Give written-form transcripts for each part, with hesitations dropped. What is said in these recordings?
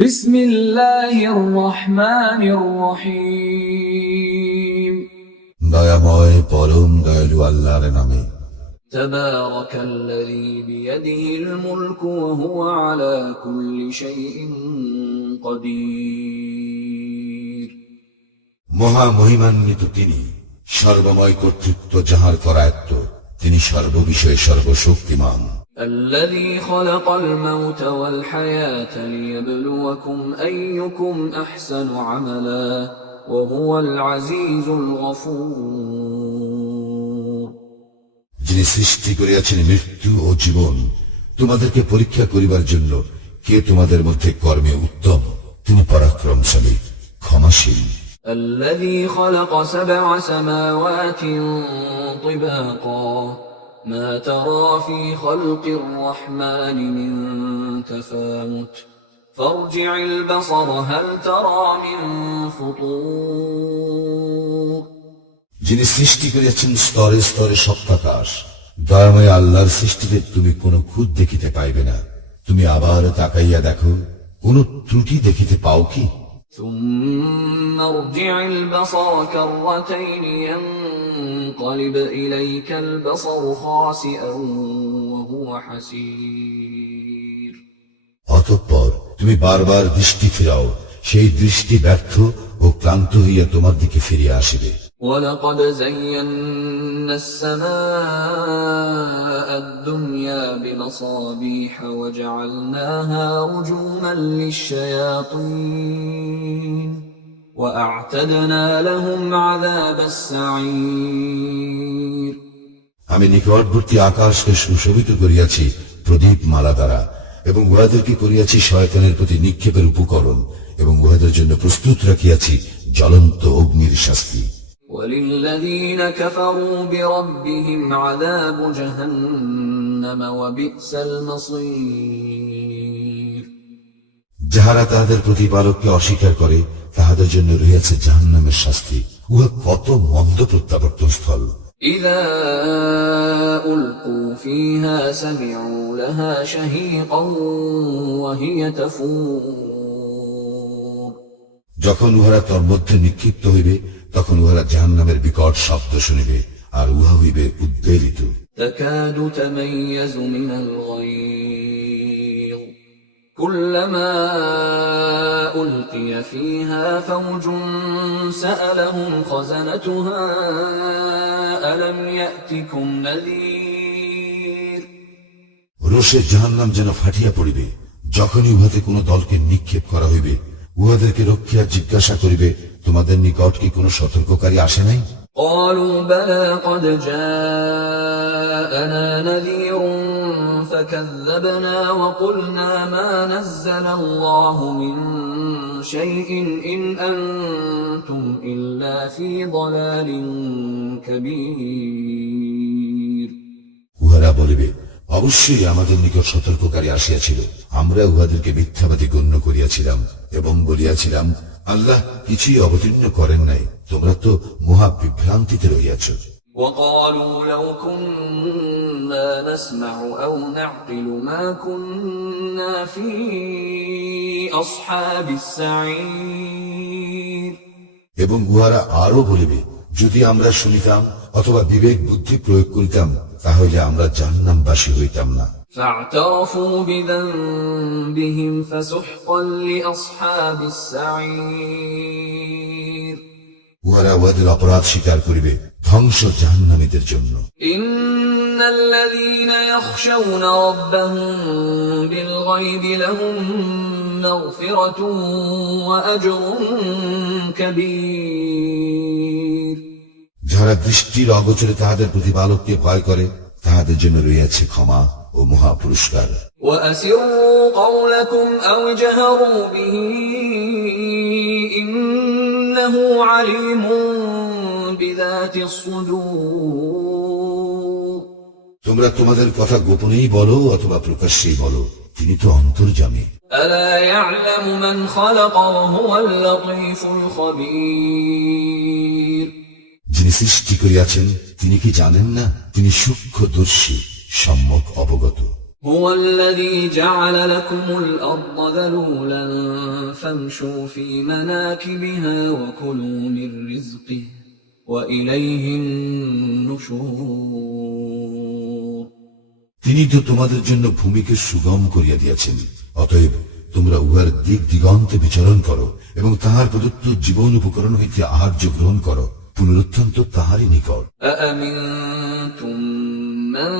বিসমিল্লাহির রহমানির রহিম। দয়াময় পরম দয়ালু আল্লাহর নামে। তাবারাকাল্লাযী বিয়াদিহিল মুলকু ওয়া হুয়া আলা কুল্লি শাইইন কাদির। মহা মহিমান্বিত তিনি, সর্বময় কর্তৃত্ব যাহার করায়ত্ত, তিনি সর্ববিষয়ে সর্বশক্তিমান। الذي خلق الموت والحياة ليبلوكم أيكم أحسن عملا وهو العزيز الغفور। যিনি সৃষ্টি করিয়াছেন মৃত্যু ও জীবন, তোমাদেরকে পরীক্ষা করিবার জন্য কে তোমাদের মধ্যে কর্মে উত্তম, তিনি পরাক্রমশালী, ক্ষমাশীল। الذي خلق 7 سماوات طباقا ما ترى في خلق الرحمن من تفاوت فارجع البصر هل ترى من فطور। যিনি সৃষ্টি করিয়াছেন স্তরে স্তরে সপ্তাকাশ, দয়াময় আল্লাহর সৃষ্টিতে তুমি কোনো খুঁত দেখিতে পাইবে না। তুমি আবার তাকাইয়া দেখো, কোন ত্রুটি দেখিতে পাও কি? ثم ارجع البصر كرتين ينقلب إليك البصر خاسئا وهو حسير। অতঃপর তুমি বারবার দৃষ্টি ফিরাও, সেই দৃষ্টি ব্যর্থ ও ক্লান্ত হইয়া তোমার দিকে ফিরিয়া আসিবে। ولقد زينا السماء الدنيا بمصابيح وجعلناها رجوما للشياطين وأعتدنا لهم عذاب السعير। আমি নিকটবর্তী আকাশকে সুশোভিত করিয়াছি প্রদীপ মালা দ্বারা, এবং উহাদেরকে করিয়াছি শয়তানের প্রতি নিক্ষেপের উপকরণ, এবং উহাদের জন্য প্রস্তুত রাখিয়াছি জ্বলন্ত অগ্নির শাস্তি। وللذين كفروا بربهم عذاب جهنم وبئس المصير। যাহারা তাহাদের প্রতিপালককে অস্বীকার করে, তাহাদের জন্য রহিয়াছে জাহান্নামের শাস্তি, উহা কত মন্দ প্রত্যাবর্তন স্থল। إذا ألقوا فيها سمعوا لها شهيقا وهي تفور। যখন উহারা তোর মধ্যে নিক্ষিপ্ত হইবে, তখন উহারা জাহান্নামের বিকট শব্দ শুনিবে, আর উহা হইবে উদ্বেলিত। تكاد تميز من الغيظ كلما ألقي فيها فوج سألهم خزنتها ألم يأتكم نذير। রোষে জাহান্নাম যেন ফাটিয়া পড়িবে, যখনই উহাতে কোন দলকে নিক্ষেপ করা হইবে, উহাদেরকে রক্ষিয়া জিজ্ঞাসা করিবে, তোমাদের নিকট কি কোন সতর্ককারী আসে নাই? قالوا بلى قد جاءنا نذير فكذبنا وقلنا ما نزل الله من شيء إن أنتم إلا في ضلال كبير। উহারা বলিবে, অবশ্যই আমাদের নিকট সতর্ককারী আসিয়াছিল, আমরা উহাদেরকে মিথ্যাবাদী গণ্য করিয়াছিলাম এবং বলিয়াছিলাম, আল্লাহ কিছুই অবতীর্ণ করেন নাই, তোমরা তো মহা বিভ্রান্তিতে রহিয়াছ। وقالوا لو كنا نسمع أو نعقل ما كنا في أصحاب السعير। এবং উহারা আরো বলিবে, যদি আমরা শুনিতাম অথবা বিবেক বুদ্ধি প্রয়োগ করিতাম, তাহলে আমরা জাহান্নামবাসী হইতাম না। فاعترفوا بذنبهم فسحقا لأصحاب السعير। উহারা উহাদের অপরাধ স্বীকার করিবে, ধ্বংস জাহান্নামীদের জন্য। إن الذين يخشون ربهم بالغيب لهم مغفرة وأجر كبير। যারা দৃষ্টির অগোচরে তাহাদের প্রতিপালককে ভয় করে, তাহাদের জন্য রয়েছে ক্ষমা ও মহা পুরস্কার। وأسروا قولكم أو جهروا به إنه عليم بذات الصدور। তোমরা তোমাদের কথা গোপনেই বলো অথবা প্রকাশ্যেই বলো, তিনি তো অন্তর্যামী। ألا يعلم من خلق وهو اللطيف الخبير। যিনি সৃষ্টি করিয়াছেন তিনি কি জানেন না, তিনি সূক্ষ্মদর্শী, সম্যক অবগত। هو الذي جعل لكم الأرض ذلولا فامشوا في مناكبها وكلوا من رزقه وإليه النشور তিনি তো তোমাদের জন্য ভূমিকে সুগম করিয়া দিয়েছেন, অতএব তোমরা উহার দিক দিগন্তে বিচরণ করো এবং তাহার প্রদত্ত জীবন উপকরণ হইতে আহার্য গ্রহণ করো। পুনরুত্থান তো তাহারই নিকট। أأمنتم من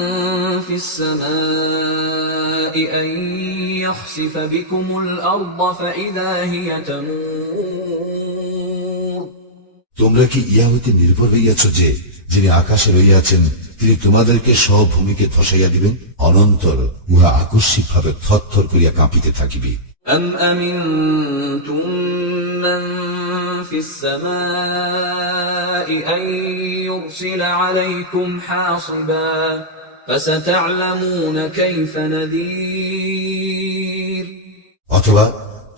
في السماء أن يخسف بكم الأرض فإذا هي تمور তোমরা কি ইহা হইতে নির্ভর হইয়াছ যে যিনি আকাশে রইয়াছেন তিনি তোমাদেরকে সব ভূমিকে ধসাইয়া দিবেন, অনন্তর উহা আকস্মিক ভাবে থরথর করিয়া কাঁপিতে থাকিবে। أم أمنتم من في السماء أن يرسل عليكم حاصبا فستعلمون كيف نذير অথবা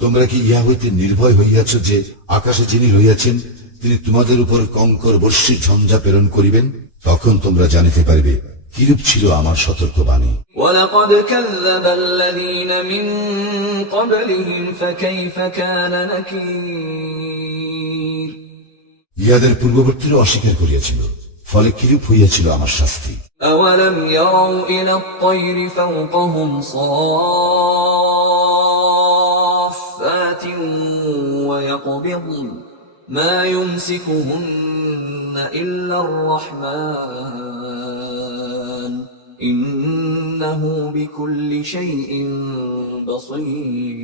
তোমরা কি ইহা হইতে নির্ভয় হইয়াছ যে আকাশে যিনি রইয়াছেন তিনি তোমাদের উপর কঙ্কর বর্ষির ঝঞ্ঝা প্রেরণ করিবেন, তখন তোমরা জানিতে পারবে কিরূপ ছিল আমার সতর্কবাণী। ولقد كذب الذين من قبلهم فكيف كان نكير ইহাদের পূর্ববর্তীরা অস্বীকার করিয়াছিল, ফলে কিরূপ হইয়াছিল আমার শাস্তি। أولم يروا إلى الطير فوقهم صافات ويقبضن ما يمسكهن إلا الرحمن إنه بكل شيء بصير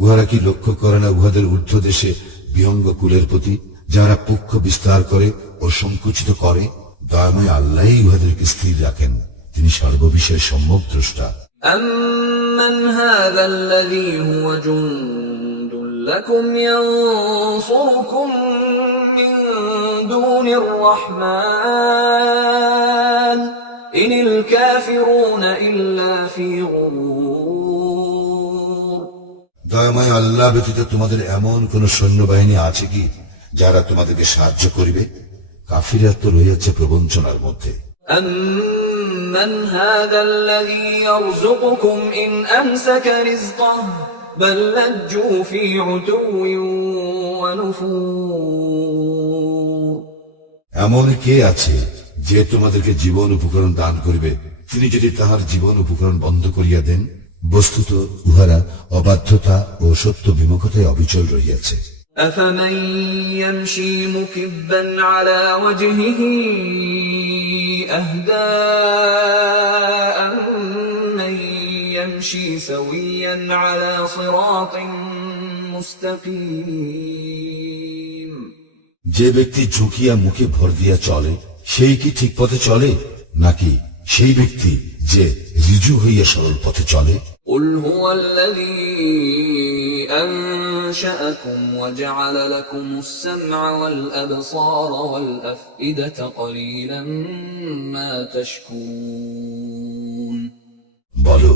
উহারা কি লক্ষ্য করে না উহাদের ঊর্ধ্ব দেশে বিহঙ্গ কুলের প্রতি, যারা পক্ষ বিস্তার করে ও সংকুচিত করে? দয়াময় আল্লাহই উহাদেরকে স্থির রাখেন, তিনি সর্ববিষয়ে সম্যক দ্রষ্টা। أمن هذا الذي هو جند لكم ينصركم من دون الرحمن إن الكافرون إلا في غرور দয়াময় আল্লাহ ব্যতীত তোমাদের এমন কোন সৈন্যবাহিনী আছে কি যারা তোমাদেরকে সাহায্য করিবে? কাফিররা তো রয়েছে প্রবঞ্চনার মধ্যে। أمن هذا الذي يرزقكم إن أمسك رزقه بل لجوا في عتو ونفور এমন কে আছে যে তোমাদেরকে জীবন উপকরণ দান করিবে তিনি যদি তাহার জীবন উপকরণ বন্ধ করিয়া দেন? বস্তুত উহারা অবাধ্যতা ও সত্য বিমুখতায় অবিচল রহিয়াছে। أفمن يمشي مكبا على وجهه أهدى أمن يمشي سويا على صراط مستقيم যে ব্যক্তি ঝুঁকিয়া মুখে ভর দিয়া চলে সেই কি ঠিক পথে চলে, নাকি সেই ব্যক্তি যে ঋজু হইয়া সরল পথে চলে? قل هو الذي أنشأكم وجعل لكم السمع والأبصار والأفئدة قليلا ما تشكرون বলো,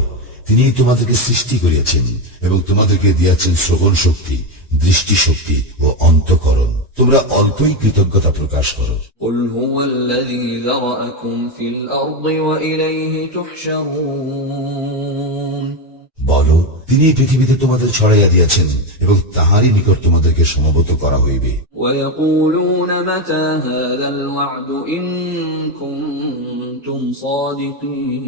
তিনি তোমাদেরকে সৃষ্টি করিয়াছেন এবং তোমাদেরকে দিয়াছেন শ্রবণ শক্তি, দৃষ্টি শক্তি ও অন্তঃকরণ, তোমরা অল্পই কৃতজ্ঞতা প্রকাশ করো। قل هو الذي ذرأكم في الأرض وإليه تحشرون বলো, তিনি পৃথিবীতে তোমাদের ছড়াইয়া দিয়াছেন এবং তাহারই নিকট তোমাদেরকে সমবেত করা হইবে। ويقولون متى هذا الوعد إن كنتم صادقين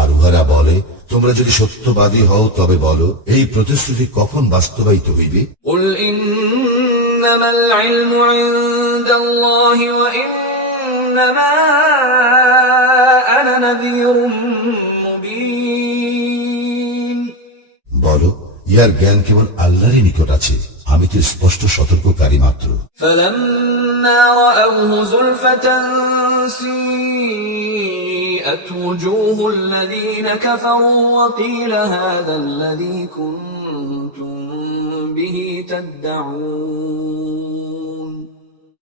আর উহারা বলে, তোমরা যদি সত্যবাদী হও তবে বলো, এই প্রতিশ্রুতি কখন বাস্তবায়িত হইবে? قل إنما العلم عند الله وإنما أنا نذير مبين বলো, ইহার জ্ঞান কেবল আল্লাহরই নিকট আছে, আমি তো স্পষ্ট সতর্ককারী মাত্র। فلما رأوه زلفة سيئت وجوه الذين كفروا وقيل هذا الذي كنتم به تدعون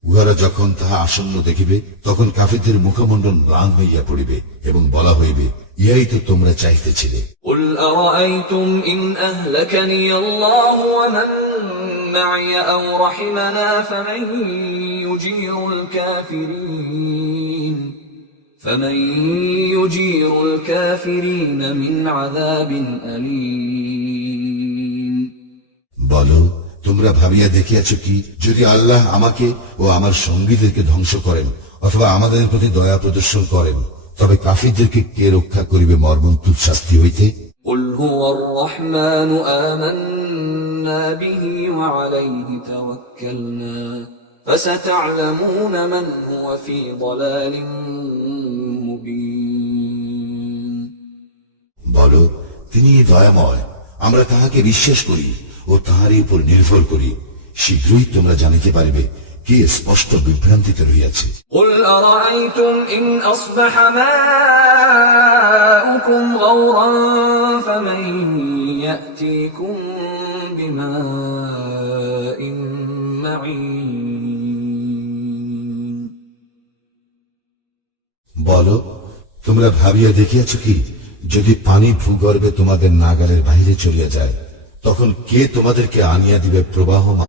উহারা যখন তাহা আসন্ন দেখিবে তখন কাফিরদের মুখমণ্ডল ম্লান হইয়া পড়িবে এবং বলা হইবে, ইহাই তো তোমরা চাইতেছিলে। قل أرأيتم إن أهلكني الله ومن معي أو رحمنا فمن يجير الكافرين فمن يجير الكافرين من عذاب أليم বলো, তোমরা ভাবিয়া দেখিয়াছ কি, যদি আল্লাহ আমাকে ও আমার সঙ্গীদেরকে ধ্বংস করেন অথবা আমাদের প্রতি দয়া প্রদর্শন করেন, তবে কাফিরদেরকে কে রক্ষা করিবে মর্মন্তুদ শাস্তি হইতে? قل هو الرحمن آمنا به وعليه توكلنا فستعلمون من هو في ضلال مبين বলো, তিনি দয়াময়, আমরা তাহাকে বিশ্বাস করি ও তাহারই উপর নির্ভর করি। শীঘ্রই তোমরা জানিতে পারিবে কে স্পষ্ট বিভ্রান্তিতে রহিয়াছে। قل أرأيتم إن أصبح ماؤكم غورا فمن يأتيكم بماء معين বলো, তোমরা ভাবিয়া দেখিয়াছ কি, যদি পানি ভূগর্ভে তোমাদের নাগালের বাহিরে চলিয়া যায়, তখন কে তোমাদেরকে আনিয়া দিবে প্রবাহমান